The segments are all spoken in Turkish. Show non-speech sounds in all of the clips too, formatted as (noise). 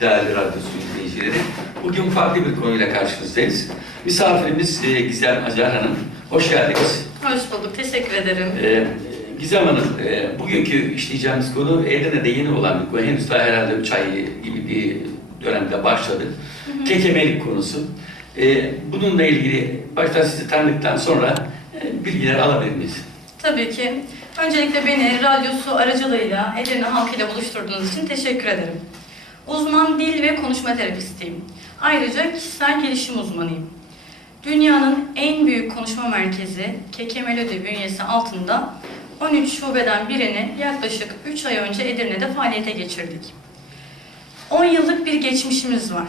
Değerli radyosu izleyicileri. Bugün farklı bir konuyla karşınızdayız. Misafirimiz e, Gizem Acar Hanım. Hoş geldiniz. Hoş bulduk, teşekkür ederim. E, Gizem Hanım, e, bugünkü işleyeceğimiz konu Edirne'de yeni olan bir konu. Henüz daha herhalde 3 ay gibi bir dönemde başladı. Kekemelik konusu. E, bununla ilgili baştan sizi tanıdıktan sonra e, bilgiler alabilir miyiz? Tabii ki. Öncelikle beni radyosu aracılığıyla Edirne halkıyla buluşturduğunuz için teşekkür ederim. Uzman dil ve konuşma terapistiyim. Ayrıca kişisel gelişim uzmanıyım. Dünyanın en büyük konuşma merkezi Keke Melodi bünyesi altında 13 şubeden birini yaklaşık 3 ay önce Edirne'de faaliyete geçirdik. 10 yıllık bir geçmişimiz var.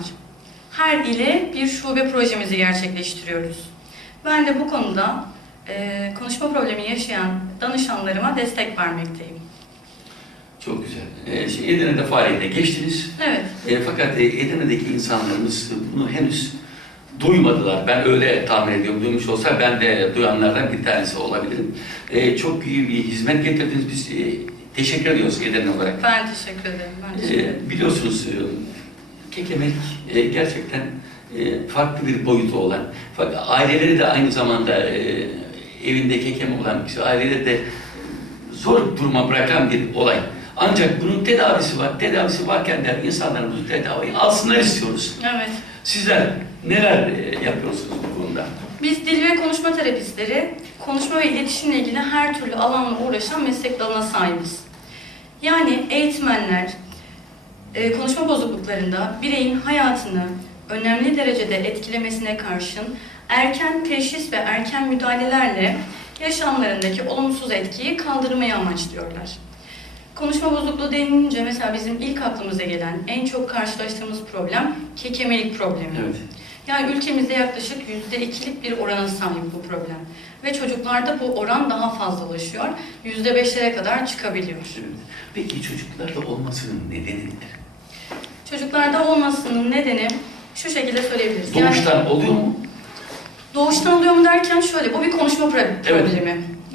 Her ile bir şube projemizi gerçekleştiriyoruz. Ben de bu konuda e, konuşma problemi yaşayan danışanlarıma destek vermekteyim. Çok güzel. E, şey, Edirne'de faaliyete geçtiniz. Evet, E, fakat e, Edirne'deki insanlarımız bunu henüz duymadılar. Ben öyle tahmin ediyorum. Duymuş olsa ben de duyanlardan bir tanesi olabilirim. E, çok iyi bir hizmet getirdiniz. Biz e, teşekkür ediyoruz Edirne olarak. ben teşekkür ederim. Ben teşekkür ederim. E, biliyorsunuz e, kekemek e, gerçekten e, farklı bir boyutu olan, fakat aileleri de aynı zamanda e, evinde kekem olan kişi, aileleri de zor duruma bırakan bir olay. Ancak bunun tedavisi var. Tedavisi varken de insanların bu tedaviyi alsınlar istiyoruz. Evet. Sizler neler e, yapıyorsunuz bu konuda? Biz dil ve konuşma terapistleri, konuşma ve iletişimle ilgili her türlü alanla uğraşan meslek dalına sahibiz. Yani eğitmenler, e, konuşma bozukluklarında bireyin hayatını önemli derecede etkilemesine karşın erken teşhis ve erken müdahalelerle yaşamlarındaki olumsuz etkiyi kaldırmayı amaçlıyorlar. Konuşma bozukluğu denilince mesela bizim ilk aklımıza gelen en çok karşılaştığımız problem kekemelik problemi. Evet. Yani ülkemizde yaklaşık yüzde ikilik bir orana sahip bu problem. Ve çocuklarda bu oran daha fazlalaşıyor. Yüzde beşlere kadar çıkabiliyor. evet. Peki çocuklarda olmasının nedeni nedir? Çocuklarda olmasının nedeni şu şekilde söyleyebiliriz. Yani Doğuştan oluyor mu? doğuştan oluyor mu derken şöyle, bu bir konuşma pro- Evet.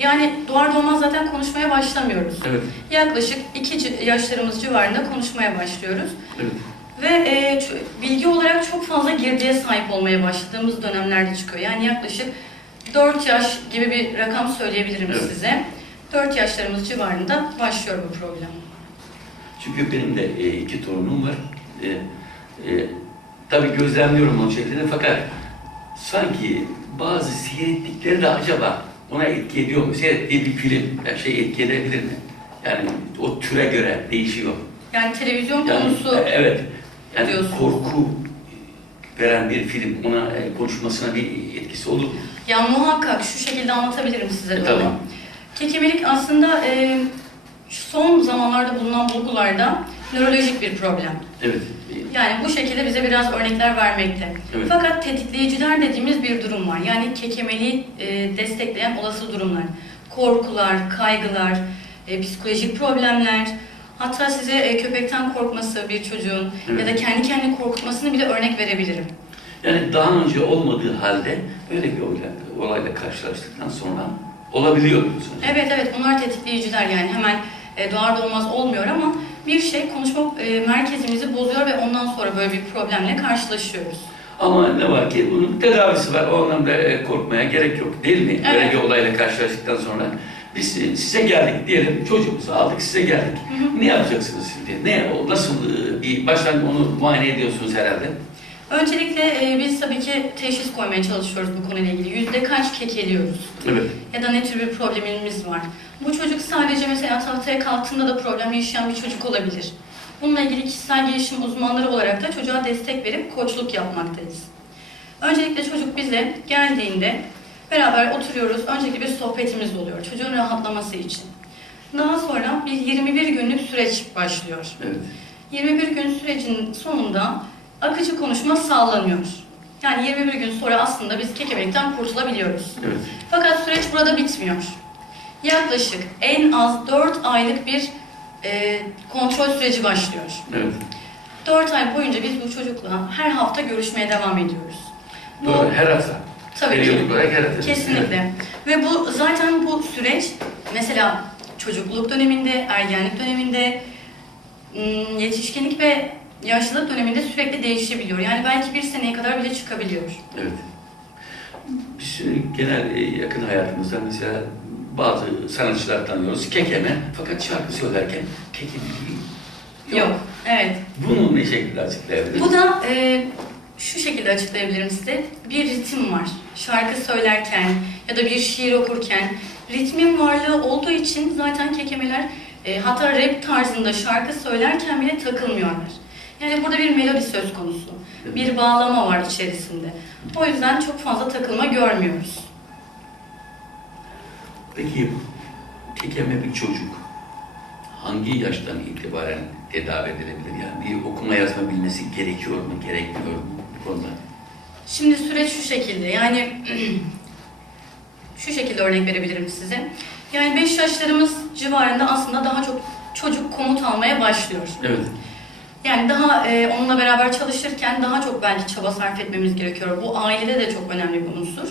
Yani doğar doğmaz zaten konuşmaya başlamıyoruz. Evet. Yaklaşık iki yaşlarımız civarında konuşmaya başlıyoruz. Evet. Ve e, bilgi olarak çok fazla girdiye sahip olmaya başladığımız dönemlerde çıkıyor. Yani yaklaşık 4 yaş gibi bir rakam söyleyebilirim Evet. size. 4 yaşlarımız civarında başlıyor bu problem. Çünkü benim de e, iki torunum var. E, e, tabii gözlemliyorum o şekilde fakat sanki bazı seyrettikleri de acaba ona etki ediyor mu? Seyrettiği bir film her şey etki edebilir mi? Yani o türe göre değişiyor. Yani televizyon Yani, konusu e, evet. Yani diyorsun. korku veren bir film ona e, konuşmasına bir etkisi olur mu? ya muhakkak şu şekilde anlatabilirim size E, onu. Kekemelik aslında e, son zamanlarda bulunan bulgularda nörolojik bir problem. Evet. Yani bu şekilde bize biraz örnekler vermekte. Evet. Fakat tetikleyiciler dediğimiz bir durum var. Yani kekemeliği e, destekleyen olası durumlar. Korkular, kaygılar, e, psikolojik problemler, hatta size e, köpekten korkması bir çocuğun Evet. ya da kendi kendini korkutmasını bile örnek verebilirim. Yani daha önce olmadığı halde öyle bir olayla, olayla karşılaştıktan sonra olabiliyor. Evet evet bunlar tetikleyiciler yani hemen e, doğar doğmaz olmuyor ama bir şey konuşma e, merkezimizi bozuyor ve ondan sonra böyle bir problemle karşılaşıyoruz. Ama ne var ki bunun tedavisi var. O anlamda e, korkmaya gerek yok. Değil mi? Böyle Evet. bir olayla karşılaştıktan sonra biz e, size geldik diyelim. Çocuğumuzu aldık size geldik. Hı hı. Ne yapacaksınız şimdi? Ne nasıl bir baştan onu muayene ediyorsunuz herhalde. Öncelikle e, biz tabii ki teşhis koymaya çalışıyoruz bu konuyla ilgili. Yüzde kaç kekeliyoruz? Evet. Ya da ne tür bir problemimiz var? Bu çocuk sadece mesela tahtaya kalktığında da problem yaşayan bir çocuk olabilir. Bununla ilgili kişisel gelişim uzmanları olarak da çocuğa destek verip koçluk yapmaktayız. Öncelikle çocuk bize geldiğinde beraber oturuyoruz. Öncelikle bir sohbetimiz oluyor çocuğun rahatlaması için. Daha sonra bir 21 günlük süreç başlıyor. Evet. 21 gün sürecin sonunda akıcı konuşma sağlanıyor. Yani 21 gün sonra aslında biz kekemekten kurtulabiliyoruz. Evet. Fakat süreç burada bitmiyor. Yaklaşık en az 4 aylık bir e, kontrol süreci başlıyor. Evet. 4 ay boyunca biz bu çocukla her hafta görüşmeye devam ediyoruz. Bu Doğru. Her hafta. tabii ki olarak her hafta. kesinlikle. Ve bu zaten bu süreç mesela çocukluk döneminde, ergenlik döneminde, ım, yetişkinlik ve yaşlılık döneminde sürekli değişebiliyor. Yani belki bir seneye kadar bile çıkabiliyor. Evet. Biz genel e, yakın hayatımızda mesela bazı sanatçılar tanıyoruz. Kekeme fakat şarkı söylerken kekeme gibi. Yok. Evet. Bunu ne şekilde açıklayabiliriz? Bu da e, şu şekilde açıklayabilirim size. Bir ritim var. Şarkı söylerken ya da bir şiir okurken ritmin varlığı olduğu için zaten kekemeler e, hatta rap tarzında şarkı söylerken bile takılmıyorlar. Yani burada bir melodi söz konusu. Bir bağlama var içerisinde. O yüzden çok fazla takılma görmüyoruz. Peki kekeme bir çocuk hangi yaştan itibaren tedavi edilebilir? Yani bir okuma yazma bilmesi gerekiyor mu, gerekmiyor mu bu konuda? Şimdi süreç şu şekilde yani (clears throat) şu şekilde örnek verebilirim size. Yani 5 yaşlarımız civarında aslında daha çok çocuk komut almaya başlıyor. Evet. Yani daha e, onunla beraber çalışırken daha çok belki çaba sarf etmemiz gerekiyor. Bu ailede de çok önemli bir unsur.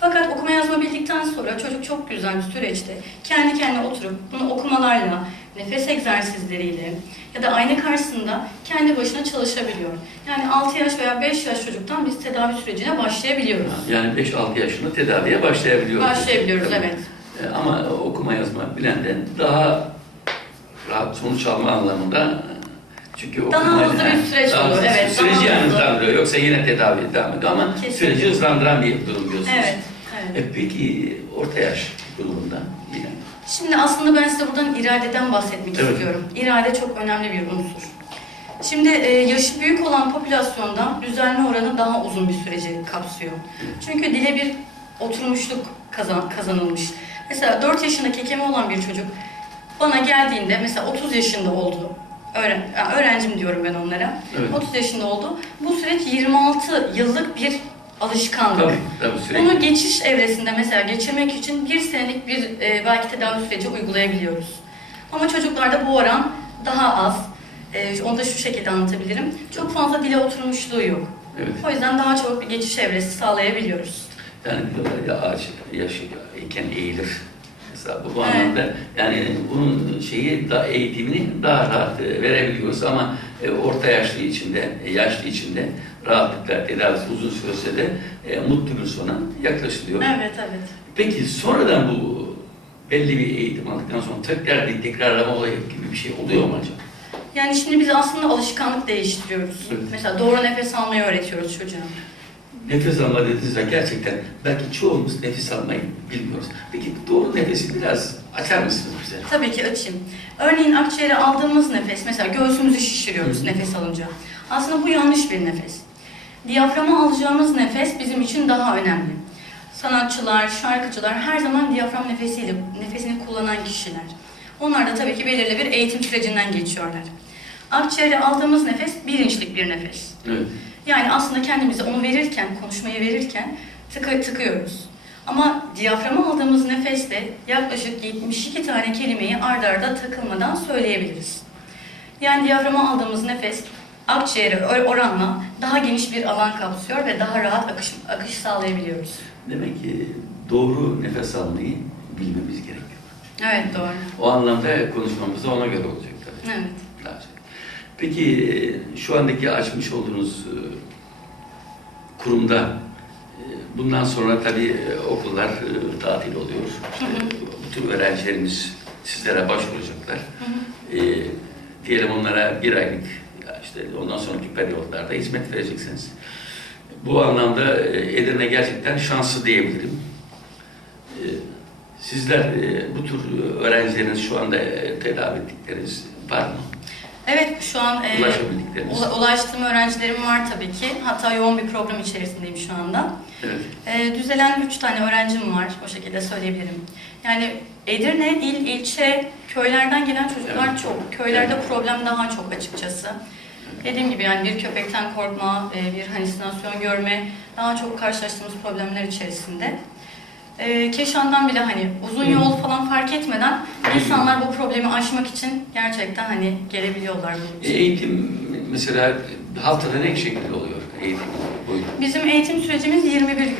Fakat okuma yazma bildikten sonra çocuk çok güzel bir süreçte kendi kendine oturup bunu okumalarla, nefes egzersizleriyle ya da ayna karşısında kendi başına çalışabiliyor. Yani 6 yaş veya 5 yaş çocuktan biz tedavi sürecine başlayabiliyoruz. Yani 5-6 yaşında tedaviye başlayabiliyoruz. Başlayabiliyoruz Tabii. evet. E, Ama okuma yazma bilenden daha rahat sonuç alma anlamında çünkü Daha okuma- hızlı bir süreç daha olur, hızlı- evet, Süreci daha yani hızlandırıyor. Yoksa yine tedavi devam ediyor ama Kesinlikle. süreci hızlandıran bir durum diyorsunuz. Evet. evet. E peki orta yaş grubunda yine Şimdi aslında ben size buradan iradeden bahsetmek Evet. istiyorum. İrade çok önemli bir unsur. Şimdi e, yaşı büyük olan popülasyonda düzelme oranı daha uzun bir süreci kapsıyor. Çünkü dile bir oturmuşluk kazan, kazanılmış. Mesela 4 yaşında kekeme olan bir çocuk bana geldiğinde mesela 30 yaşında oldu. Öğren, öğrencim diyorum ben onlara. Evet. 30 yaşında oldu. Bu süreç 26 yıllık bir alışkanlık. tabii, tabii sürekli. Bunu geçiş evresinde mesela geçirmek için bir senelik bir e, belki tedavi süreci uygulayabiliyoruz. Ama çocuklarda bu oran daha az. E, onu da şu şekilde anlatabilirim. Çok fazla dile oturmuşluğu yok. Evet. O yüzden daha çabuk bir geçiş evresi sağlayabiliyoruz. Yani diyorlar ya ağaç yaşı iken eğilir. Mesela bu, Evet. anlamda yani bunun şeyi da eğitimini daha rahat e, verebiliyoruz ama e, orta yaşlı içinde, e, yaşlı içinde rahatlıkla tedavisi uzun sürse de e, mutlu bir sona yaklaşılıyor. Evet, evet. Peki sonradan bu belli bir eğitim aldıktan sonra tekrar bir tekrarlama olayı gibi bir şey oluyor mu acaba? Yani şimdi biz aslında alışkanlık değiştiriyoruz. Evet. Mesela doğru nefes almayı öğretiyoruz çocuğa. Nefes alma dediğinizde gerçekten belki çoğumuz nefes almayı bilmiyoruz. Peki doğru nefesi biraz açar mısınız bize? Tabii ki açayım. Örneğin akciğere aldığımız nefes, mesela göğsümüzü şişiriyoruz nefes alınca. Aslında bu yanlış bir nefes. Diyaframa alacağımız nefes bizim için daha önemli. Sanatçılar, şarkıcılar her zaman diyafram nefesiyle nefesini kullanan kişiler. Onlar da tabii ki belirli bir eğitim sürecinden geçiyorlar. Akciğere aldığımız nefes bilinçlik bir nefes. Evet. Yani aslında kendimize onu verirken, konuşmayı verirken tıkı, tıkıyoruz. Ama diyaframa aldığımız nefesle yaklaşık 72 tane kelimeyi ard arda takılmadan söyleyebiliriz. Yani diyaframa aldığımız nefes akciğere or- oranla daha geniş bir alan kapsıyor ve daha rahat akış, akış sağlayabiliyoruz. Demek ki doğru nefes almayı bilmemiz gerekiyor. Evet doğru. O anlamda konuşmamız da ona göre olacak tabii. Evet. Peki e, şu andaki açmış olduğunuz e, kurumda e, bundan sonra tabii okullar tatil oluyor. Hı hı. bütün öğrencilerimiz sizlere başvuracaklar. Hı hı. E, diyelim onlara bir aylık işte ondan sonraki periyotlarda hizmet vereceksiniz. Bu anlamda Edirne gerçekten şanslı diyebilirim. E, Sizler bu tür öğrencileriniz şu anda tedavi ettikleriniz var mı? Evet şu an e, Ulaşabildikleriniz. ula- ulaştığım öğrencilerim var tabii ki. Hatta yoğun bir program içerisindeyim şu anda. Evet. Ee, düzelen üç tane öğrencim var, o şekilde söyleyebilirim. Yani Edirne, il, ilçe, köylerden gelen çocuklar Evet. çok. Köylerde problem daha çok açıkçası. Dediğim gibi yani bir köpekten korkma, e, bir halüsinasyon görme, daha çok karşılaştığımız problemler içerisinde. Ee, Keşan'dan bile hani uzun yol falan fark etmeden insanlar bu problemi aşmak için gerçekten hani gelebiliyorlar bunun için. Eğitim mesela haftada ne şekilde oluyor eğitim boyunca? Bizim eğitim sürecimiz 21 gün.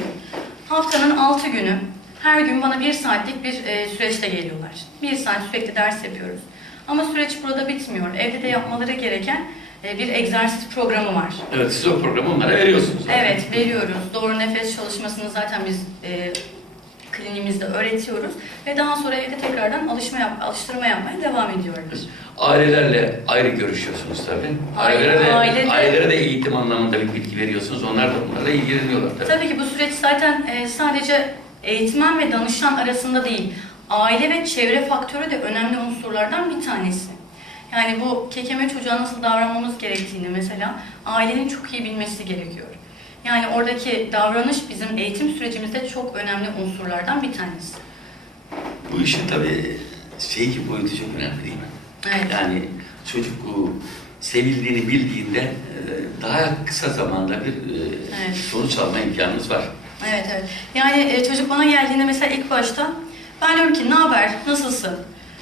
Haftanın 6 günü. Her gün bana bir saatlik bir e, süreçte geliyorlar. Bir saat sürekli ders yapıyoruz. Ama süreç burada bitmiyor. Evde de yapmaları gereken e, bir egzersiz programı var. Evet, siz o programı onlara veriyorsunuz. zaten. Evet, veriyoruz. Doğru nefes çalışmasını zaten biz e, kliniğimizde öğretiyoruz ve daha sonra evde tekrardan alışma yap, alıştırma yapmaya devam ediyoruz. Ailelerle ayrı görüşüyorsunuz tabii. Aile- Ailelere de, ailede- ailelere de eğitim anlamında bir bilgi veriyorsunuz. Onlar da bunlarla ilgileniyorlar tabii. Tabii ki bu süreç zaten e, sadece eğitmen ve danışan arasında değil, aile ve çevre faktörü de önemli unsurlardan bir tanesi. Yani bu kekeme çocuğa nasıl davranmamız gerektiğini mesela ailenin çok iyi bilmesi gerekiyor. Yani oradaki davranış bizim eğitim sürecimizde çok önemli unsurlardan bir tanesi. Bu işin tabii şey boyutu çok önemli değil mi? Evet. Yani çocuk sevildiğini bildiğinde e, daha kısa zamanda bir e, Evet. sonuç alma imkanımız var. Evet evet. Yani e, çocuk bana geldiğinde mesela ilk başta ben diyorum ki ne haber, nasılsın?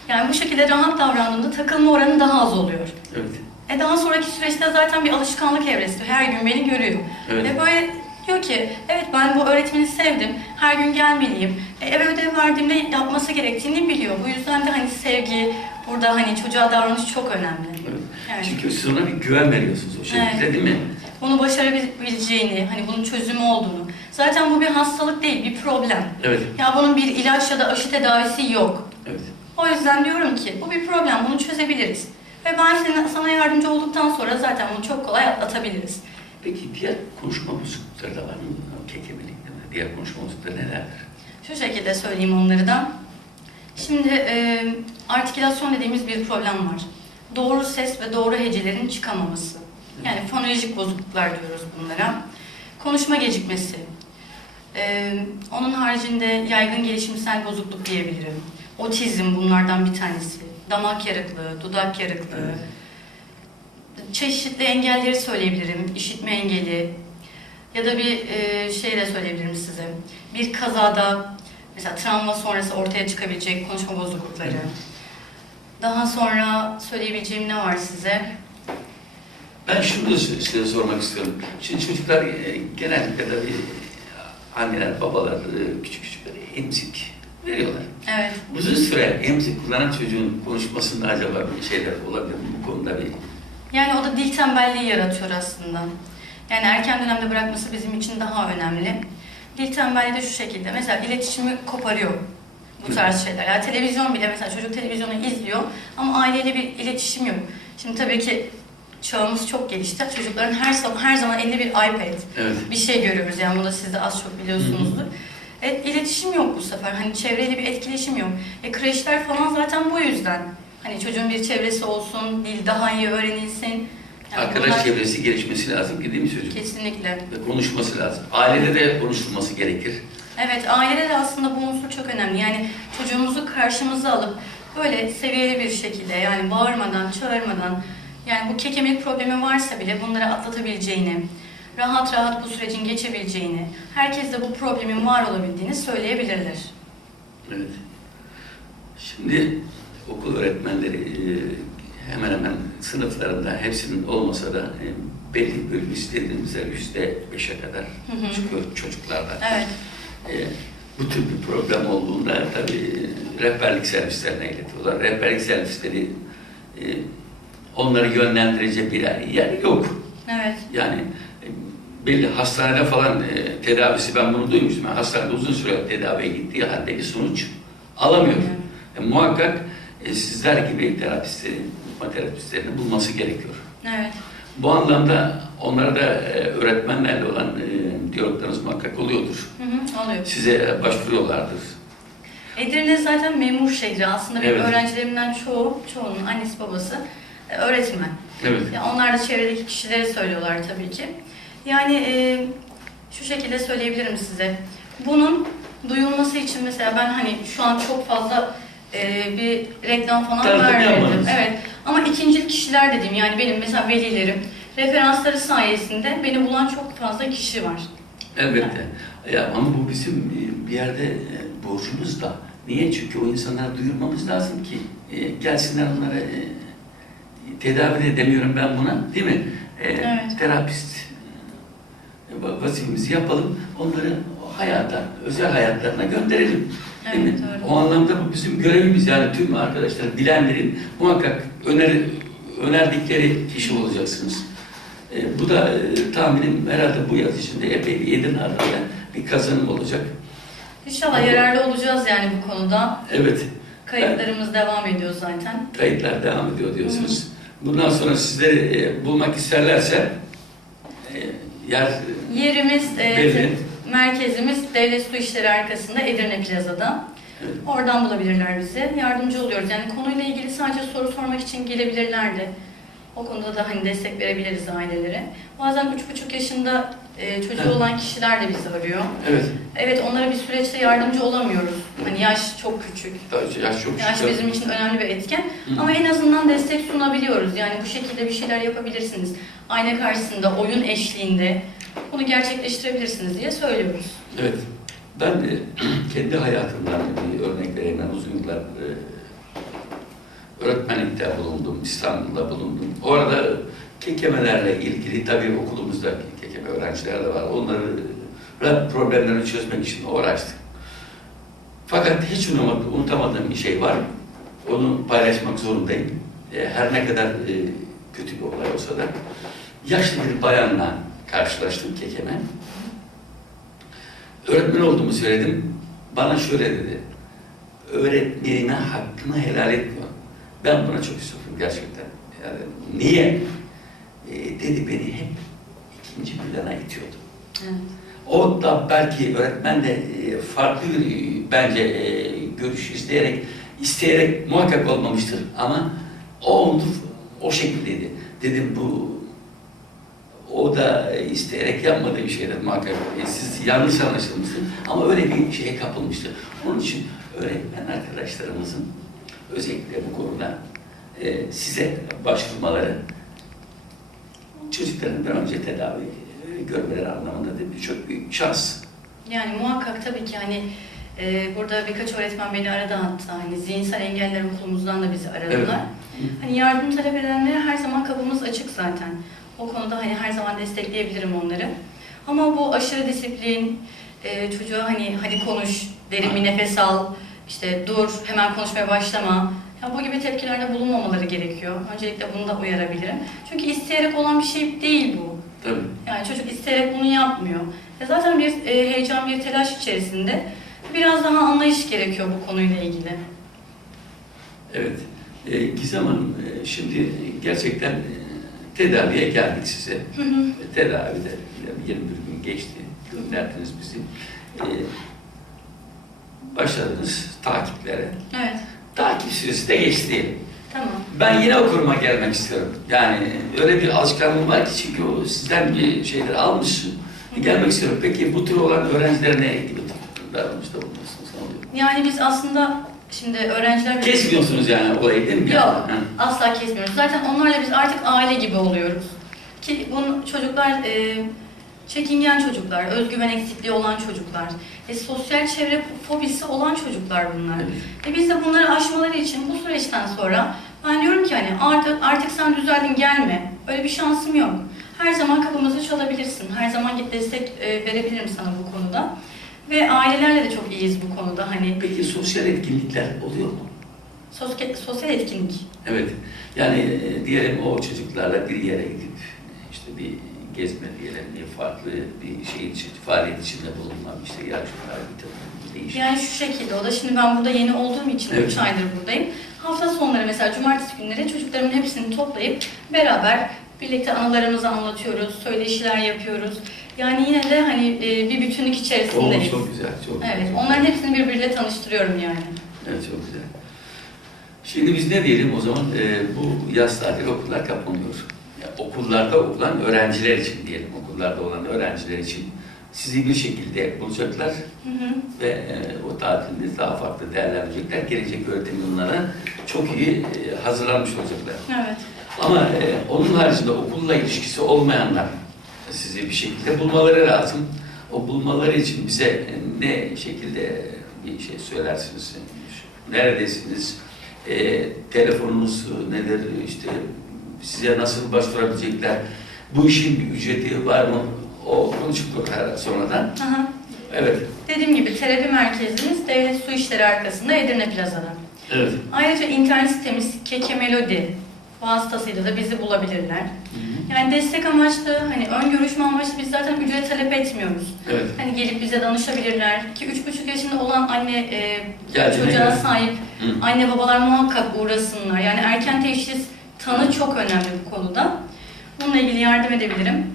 Yani bu şekilde rahat davrandığında takılma oranı daha az oluyor. Evet. E daha sonraki süreçte zaten bir alışkanlık evresi. Her gün beni görüyor. Evet. Ve böyle diyor ki evet ben bu öğretmeni sevdim. Her gün gelmeliyim. E, eve ödev verdiğimde yapması gerektiğini biliyor. Bu yüzden de hani sevgi, burada hani çocuğa davranış çok önemli. evet. Evet. Çünkü siz ona bir güven veriyorsunuz o şekilde Evet. değil mi? Bunu başarabileceğini, hani bunun çözümü olduğunu. Zaten bu bir hastalık değil, bir problem. Evet. Ya bunun bir ilaç ya da aşı tedavisi yok. Evet. O yüzden diyorum ki bu bir problem, bunu çözebiliriz. Ve ben senin, sana yardımcı olduktan sonra zaten bunu çok kolay atlatabiliriz. Peki diğer konuşma bozuklukları da var mı? Kekemelikte mi? Diğer konuşma bozuklukları nelerdir? Şu şekilde söyleyeyim onları da. Şimdi e, artikülasyon dediğimiz bir problem var. Doğru ses ve doğru hecelerin çıkamaması. Yani fonolojik bozukluklar diyoruz bunlara. Konuşma gecikmesi. E, onun haricinde yaygın gelişimsel bozukluk diyebilirim. Otizm bunlardan bir tanesi. Damak yarıklığı, dudak yarıklığı. Çeşitli engelleri söyleyebilirim. İşitme engeli, ya da bir e, şey de söyleyebilirim size. Bir kazada mesela travma sonrası ortaya çıkabilecek konuşma bozuklukları. Daha sonra söyleyebileceğim ne var size? Ben şunu da size sormak istiyorum. Şimdi çocuklar e, genellikle de bir anneler, babalar e, küçük küçüklere emzik veriyorlar. Evet. Uzun süre emzik kullanan çocuğun konuşmasında acaba bir şeyler olabilir mi bu konuda bir Yani o da dil tembelliği yaratıyor aslında. Yani erken dönemde bırakması bizim için daha önemli. Dil tembelliği de şu şekilde. Mesela iletişimi koparıyor bu tarz şeyler. Yani televizyon bile mesela çocuk televizyonu izliyor ama aileyle bir iletişim yok. Şimdi tabii ki çağımız çok gelişti. Çocukların her zaman, her zaman elinde bir iPad, Evet. bir şey görüyoruz. Yani bunu da siz de az çok biliyorsunuzdur. Evet, iletişim yok bu sefer. Hani çevreyle bir etkileşim yok. E kreşler falan zaten bu yüzden. Hani çocuğun bir çevresi olsun, dil daha iyi öğrenilsin. Yani Arkadaş bunlar- çevresi gelişmesi lazım ki değil mi çocuk? Kesinlikle. Ve konuşması lazım. Ailede de konuşulması gerekir. Evet, ailede de aslında bu unsur çok önemli. Yani çocuğumuzu karşımıza alıp böyle seviyeli bir şekilde yani bağırmadan, çağırmadan yani bu kekemelik problemi varsa bile bunları atlatabileceğini, rahat rahat bu sürecin geçebileceğini, herkes de bu problemin var olabildiğini söyleyebilirler. Evet. Şimdi okul öğretmenleri e, hemen hemen sınıflarında hepsinin olmasa da e, belli bölüm istediğimizde yüzde beşe kadar Hı hı. çıkıyor çocuklarda. Evet, E, bu tür bir problem olduğunda tabii rehberlik servislerine iletiyorlar. Rehberlik servisleri e, onları yönlendirecek bir yer, yer yok. evet, Yani belli hastanede falan e, tedavisi ben bunu duymuştum. Yani hastanede uzun süre tedaviye gittiği haldeki sonuç alamıyor. E, muhakkak e, sizler gibi terapistlerin, terapistlerini bulması gerekiyor. evet. Bu anlamda onlara da e, öğretmenlerle olan e, diyaloglarınız muhakkak oluyordur. Hı hı, oluyor. Size başvuruyorlardır. Edirne zaten memur şehri. Aslında benim Evet. öğrencilerimden çoğu, çoğunun annesi babası e, öğretmen. Evet. Ya onlar da çevredeki kişileri söylüyorlar tabii ki. Yani e, şu şekilde söyleyebilirim size. Bunun duyulması için mesela ben hani şu an çok fazla e, bir reklam falan vermedim. Evet. Ama ikinci kişiler dediğim yani benim mesela velilerim referansları sayesinde beni bulan çok fazla kişi var. Elbette. Ya, ama bu bizim bir yerde e, borcumuz da. Niye? Çünkü o insanlara duyurmamız lazım ki e, gelsinler onlara e, tedavi de demiyorum ben buna değil mi? E, Evet. Terapist vazifemizi yapalım. Onları hayata, özel hayatlarına gönderelim. Değil Evet, mi? doğru. O anlamda bu bizim görevimiz yani tüm arkadaşlar, bilenlerin muhakkak öneri, önerdikleri kişi olacaksınız. E, bu da e, tahminim herhalde bu yaz içinde epey bir Edirne'de bir kazanım olacak. İnşallah yararlı olacağız yani bu konuda. Evet, Kayıtlarımız devam ediyor zaten. kayıtlar devam ediyor diyorsunuz. Bundan sonra sizleri e, bulmak isterlerse e, yer Yerimiz, e, Belli. merkezimiz Devlet Su İşleri arkasında Edirne Plaza'da. Evet. Oradan bulabilirler bizi. Yardımcı oluyoruz. Yani konuyla ilgili sadece soru sormak için gelebilirler de. O konuda da hani destek verebiliriz ailelere. Bazen 3,5 yaşında e, çocuğu Evet. olan kişiler de bizi arıyor. evet, Evet onlara bir süreçte yardımcı olamıyoruz. Hani yaş çok küçük. daha yaş çok Yaş küçük. bizim için önemli bir etken. Hı. Ama en azından destek sunabiliyoruz. Yani bu şekilde bir şeyler yapabilirsiniz. Ayna karşısında, oyun eşliğinde bunu gerçekleştirebilirsiniz diye söylüyoruz. Evet. Ben de (clears throat) kendi hayatımdan bir örnek vereyim. Ben uzun yıllar e, öğretmenlikte bulundum, İstanbul'da bulundum. Orada kekemelerle ilgili tabii okulumuzda kekeme öğrenciler de var. Onları problemlerini çözmek için uğraştık. Fakat hiç unutamadığım bir şey var. Onu paylaşmak zorundayım. E, Her ne kadar e, kötü bir olay olsa da yaşlı bir bayanla karşılaştım kekeme. Öğretmen olduğumu söyledim. Bana şöyle dedi. Öğretmenine hakkını helal etmiyor. Ben buna çok üzüldüm gerçekten. Yani niye? E, dedi beni hep ikinci plana itiyordu. Evet. O da belki öğretmen de e, farklı bir e, bence e, görüş isteyerek isteyerek muhakkak olmamıştır ama o oldu o şekildeydi. Dedim bu o da isteyerek yapmadığı bir şeydir muhakkak. E, Siz yanlış anlaşılmışsınız ama öyle bir şeye kapılmıştı. Onun için öğretmen arkadaşlarımızın özellikle bu konuda e, size başvurmaları çocukların bir an önce tedavi e, görmeleri anlamında da birçok büyük şans. Yani muhakkak tabii ki hani e, burada birkaç öğretmen beni aradı hatta hani zihinsel engeller okulumuzdan da bizi aradılar. Evet. Hani yardım talep edenlere her zaman kapımız açık zaten. O konuda hani her zaman destekleyebilirim onları. Ama bu aşırı disiplin, e, çocuğa hani hadi konuş, derin bir nefes al, işte dur, hemen konuşmaya başlama. Ya bu gibi tepkilerde bulunmamaları gerekiyor. Öncelikle bunu da uyarabilirim. Çünkü isteyerek olan bir şey değil bu. Tabii. Yani çocuk isteyerek bunu yapmıyor. E zaten bir e, heyecan, bir telaş içerisinde biraz daha anlayış gerekiyor bu konuyla ilgili. Evet. E, Gizem Hanım, e, şimdi gerçekten e, tedaviye geldik size. Hı hı. E, Tedavide 21 gün geçti. Gönderdiniz bizi. E, başladınız takiplere. Evet, Takip süresi de geçti. tamam. Ben yine o kuruma gelmek istiyorum. Yani öyle bir alışkanlığım var ki çünkü o sizden bir şeyleri almışım. Gelmek istiyorum. Peki bu tür olan öğrencilere ne gibi davranışta bulunuyorsunuz? Ne oluyor? Yani biz aslında şimdi öğrenciler... Kesmiyorsunuz yani olayı değil mi? Yok, Ha. asla kesmiyoruz. Zaten onlarla biz artık aile gibi oluyoruz. Ki bunu çocuklar e, çekingen çocuklar, özgüven eksikliği olan çocuklar, e, sosyal çevre fobisi olan çocuklar bunlar. Evet. E biz de bunları aşmaları için bu süreçten sonra ben diyorum ki hani artık, artık sen düzeldin gelme. Öyle bir şansım yok. Her zaman kapımızı çalabilirsin. Her zaman git destek e, verebilirim sana bu konuda. Ve ailelerle de çok iyiyiz bu konuda. Hani Peki sosyal etkinlikler oluyor mu? sosyal, sosyal etkinlik. Evet. Yani e, diyelim o çocuklarla bir yere gidip işte bir gezme diyelim, bir farklı bir şey için, faaliyet içinde bulunmam, işte yarışmalar, bir takım değişik. Yani şu şekilde o da şimdi ben burada yeni olduğum için Evet. 3 aydır buradayım. Hafta sonları mesela cumartesi günleri çocuklarımın hepsini toplayıp beraber birlikte anılarımızı anlatıyoruz, söyleşiler yapıyoruz. Yani yine de hani e, bir bütünlük içerisindeyiz. çok güzel, çok güzel. Evet, çok onların güzel. hepsini birbiriyle tanıştırıyorum yani. Evet, çok güzel. Şimdi biz ne diyelim o zaman? E, bu yaz tatili okullar kapanıyor. Yani okullarda okulan öğrenciler için diyelim, okullarda olan öğrenciler için sizi bir şekilde bulacaklar Hı hı. ve e, o tatilde daha farklı değerlendirecekler. Gelecek öğretim yıllarına çok iyi e, hazırlanmış olacaklar. Evet. Ama e, onun haricinde okulla ilişkisi olmayanlar sizi bir şekilde bulmaları lazım. O bulmaları için bize e, ne şekilde bir şey söylersiniz? Neredesiniz? E, telefonunuz nedir? İşte size nasıl başvurabilecekler? Bu işin bir ücreti var mı? O herhalde sonradan. Aha. Evet. Dediğim gibi terapi merkezimiz Devlet Su İşleri arkasında Edirne Plaza'da. Evet. Ayrıca internet sitemiz Keke Melodi vasıtasıyla da bizi bulabilirler. Hı hı. Yani destek amaçlı, hani ön görüşme amaçlı biz zaten ücret talep etmiyoruz. Evet. Hani gelip bize danışabilirler. Ki üç buçuk yaşında olan anne e, çocuğa sahip Hı. anne babalar muhakkak uğrasınlar. Yani erken teşhis tanı çok önemli bu konuda. Bununla ilgili yardım edebilirim.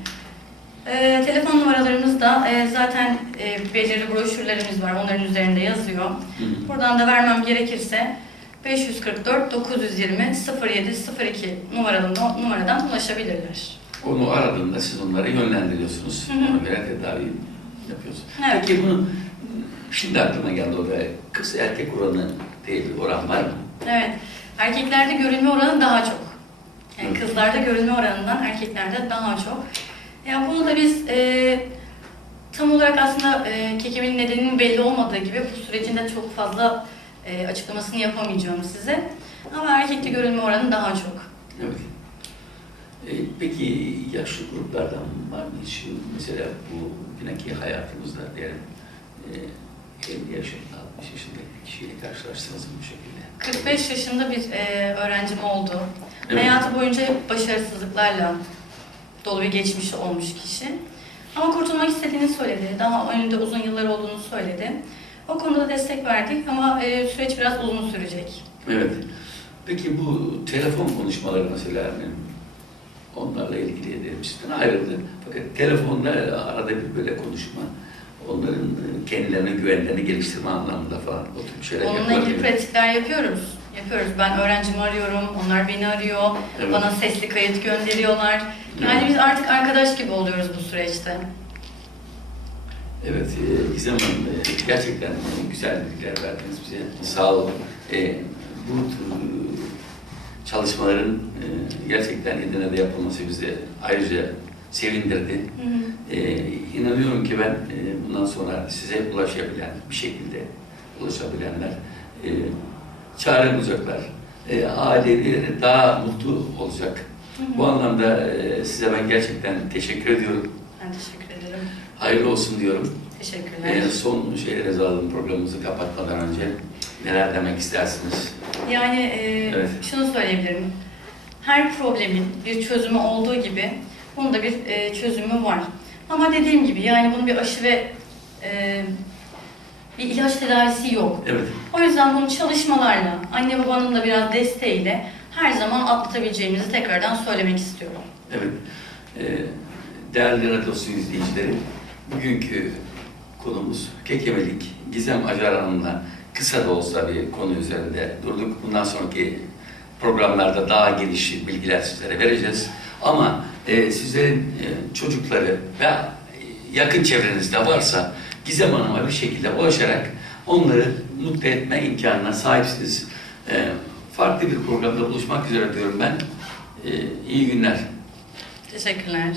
E, telefon numaralarımız da e, zaten e, belirli broşürlerimiz var. Onların üzerinde yazıyor. Hı. Buradan da vermem gerekirse 544 920 0702 numaradan, numaradan ulaşabilirler. Onu aradığında siz onları yönlendiriyorsunuz. Hı hı. Ona göre tedavi yapıyorsunuz. Evet. Peki bunu şimdi aklıma geldi orada kız erkek oranı bir oran var mı? Evet. Erkeklerde görülme oranı daha çok. Yani kızlarda görülme oranından erkeklerde daha çok. Ya bunu da biz e, tam olarak aslında e, kekemenin nedeninin belli olmadığı gibi bu sürecin de çok fazla e, açıklamasını yapamayacağım size. Ama erkekte görülme oranı daha çok. Evet. E, peki yaşlı gruplardan var mı hiç? Mesela bu yineki hayatımızda diyelim e, 50 yaşında, 60 yaşındaki bir kişiyle karşılaştınız mı bu şekilde? 45 yaşında bir e, öğrencim oldu. Evet. Hayatı boyunca hep başarısızlıklarla dolu bir geçmişi olmuş kişi. Ama kurtulmak istediğini söyledi. Daha önünde uzun yıllar olduğunu söyledi. O konuda destek verdik ama e, süreç biraz uzun sürecek. Evet. Peki bu telefon konuşmaları mesela onlarla ilgili edelim. Sizden ayrıldı. Fakat telefonda arada bir böyle konuşma onların kendilerine güvenlerini geliştirme anlamında falan o tür şeyler Onunla ilgili pratikler yapıyoruz. Yapıyoruz. Ben öğrencimi arıyorum, onlar beni arıyor, Evet. bana sesli kayıt gönderiyorlar. Yani Evet. biz artık arkadaş gibi oluyoruz bu süreçte. Evet, e, Gizem Hanım e, gerçekten e, güzel bilgiler verdiniz bize. Sağ olun. E, bu çalışmaların gerçekten Edirne'de yapılması bizi ayrıca sevindirdi. Hı hı. E, inanıyorum ki ben bundan sonra size ulaşabilen, bir şekilde ulaşabilenler e, çare bulacaklar. E, aileleri daha mutlu olacak. Hı hı. Bu anlamda e, size ben gerçekten teşekkür ediyorum. Ben teşekkür ederim. Hayırlı olsun diyorum. Teşekkürler. En son şeyleri alalım programımızı kapatmadan önce. Neler demek istersiniz? Yani e, Evet. şunu söyleyebilirim. Her problemin bir çözümü olduğu gibi bunun da bir e, çözümü var. Ama dediğim gibi yani bunun bir aşı ve e, bir ilaç tedavisi yok. Evet, O yüzden bunu çalışmalarla, anne babanın da biraz desteğiyle her zaman atlatabileceğimizi tekrardan söylemek istiyorum. evet. Ee, değerli radyosu izleyicileri, bugünkü konumuz kekemelik. Gizem Acar Hanım'la kısa da olsa bir konu üzerinde durduk. Bundan sonraki programlarda daha geniş bilgiler sizlere vereceğiz. Ama e, sizlerin e, çocukları ve yakın çevrenizde varsa Gizem Hanım'a bir şekilde ulaşarak onları mutlu etme imkanına sahipsiniz. E, farklı bir programda buluşmak üzere diyorum ben. E, iyi günler. Teşekkürler.